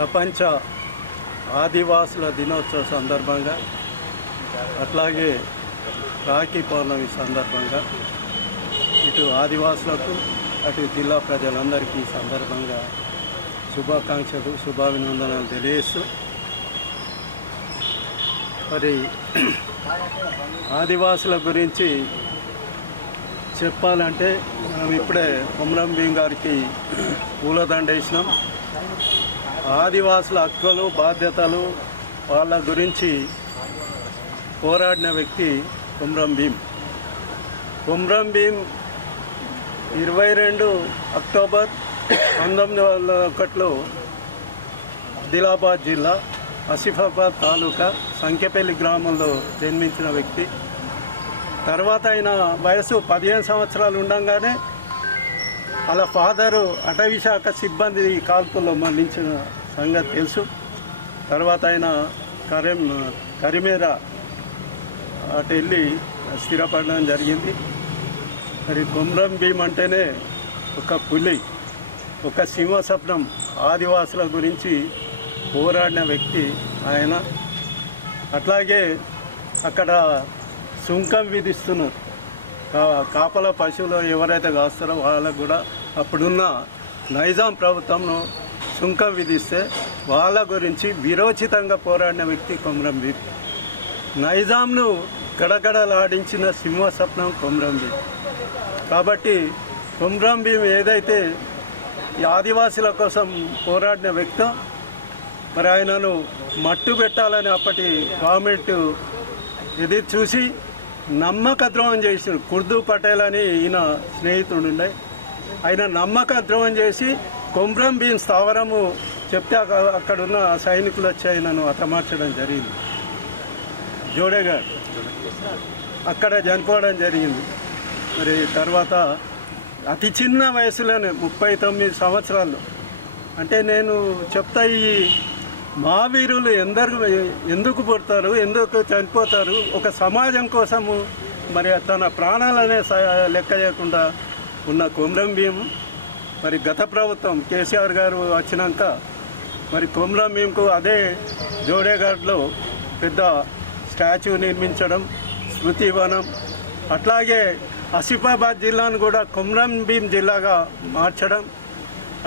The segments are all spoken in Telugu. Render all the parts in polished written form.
ప్రపంచ ఆదివాసుల దినోత్సవ సందర్భంగా అట్లాగే రాఖీ పౌర్ణమి సందర్భంగా ఇటు ఆదివాసులకు అటు జిల్లా ప్రజలందరికీ సందర్భంగా శుభాకాంక్షలు శుభాభినందనలు తెలియజేస్తూ మరి ఆదివాసుల గురించి చెప్పాలంటే మనం ఇప్పుడే కొమరం భీం గారికి పూలదండ వేసినాం. ఆదివాసుల హక్కులు బాధ్యతలు వాళ్ళ గురించి పోరాడిన వ్యక్తి కొమరం భీం. కొమరం భీం 22 అక్టోబర్ 1901లో ఆదిలాబాద్ జిల్లా ఆసిఫాబాద్ తాలూకా సంఖ్యపల్లి గ్రామంలో జన్మించిన వ్యక్తి. తర్వాత ఆయన వయసు 15 సంవత్సరాలు ఉండగానే వాళ్ళ ఫాదరు అటవీ శాఖ సిబ్బంది కాల్పుల్లో మరణించిన సంగతి తెలుసు. తర్వాత ఆయన కరిమేరా అటు వెళ్ళి స్థిరపడడం జరిగింది. మరి కొమరం భీం అంటేనే ఒక పులి, ఒక సింహస్వప్నం. ఆదివాసుల గురించి పోరాడిన వ్యక్తి ఆయన. అట్లాగే అక్కడ సుంకం విధిస్తున్నారు. కాపల పశువులు ఎవరైతే కాస్తారో వాళ్ళకు కూడా అప్పుడున్న నైజాం ప్రభుత్వంను సుంకం విధిస్తే వాళ్ళ గురించి విరోచితంగా పోరాడిన వ్యక్తి కొమరం భీం. నైజాంను గడగడలాడించిన సింహస్వప్నం కొమరం భీం. కాబట్టి కొమరం భీం ఏదైతే ఈ ఆదివాసుల కోసం పోరాడిన వ్యక్తో మరి ఆయనను మట్టు పెట్టాలని అప్పటి గవర్నమెంట్ ఎదురు చూసి నమ్మక ద్రోహం చేసిన కుర్దు పటేల్ అని ఈయన స్నేహితుడుండే. ఆయన నమ్మక ద్రోహం చేసి కొమరం భీం స్థావరము చెప్తే అక్కడున్న సైనికులు వచ్చి ఆయనను హతమార్చడం జరిగింది. జోడేఘాట్ అక్కడ చనిపోవడం జరిగింది. మరి తర్వాత అతి చిన్న వయసులోనే 39 సంవత్సరాలు. అంటే నేను చెప్తా, ఈ మహావీరులు ఎందుకు పుడతారు, ఎందుకు చనిపోతారు? ఒక సమాజం కోసము మరి తన ప్రాణాలనే లెక్క చేయకుండా ఉన్న కొమరం భీం మరి గత ప్రభుత్వం కేసీఆర్ గారు వచ్చినాక మరి కొమరం భీంకు అదే జోడేఘాట్లో పెద్ద స్టాచ్యూ నిర్మించడం, స్మృతివనం, అట్లాగే ఆసిఫాబాద్ జిల్లాను కూడా కొమరం భీం జిల్లాగా మార్చడం,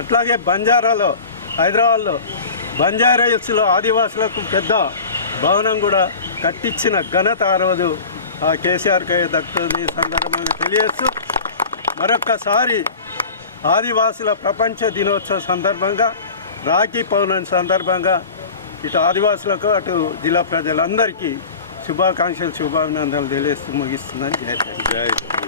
అట్లాగే బంజారాలో హైదరాబాద్లో బంజారాహిల్స్లో ఆదివాసులకు పెద్ద భవనం కూడా కట్టించిన ఘనత ఆ రోజు ఆ కేసీఆర్కి దక్కుతుంది సందర్భంగా తెలియజేస్తూ మరొక్కసారి ఆదివాసుల ప్రపంచ దినోత్సవ సందర్భంగా రాఖీ పౌర్ణమి సందర్భంగా ఇటు ఆదివాసులకు అటు జిల్లా ప్రజలందరికీ శుభాకాంక్షలు శుభాభినందనలు తెలియజేస్తూ ముగిస్తుందని జై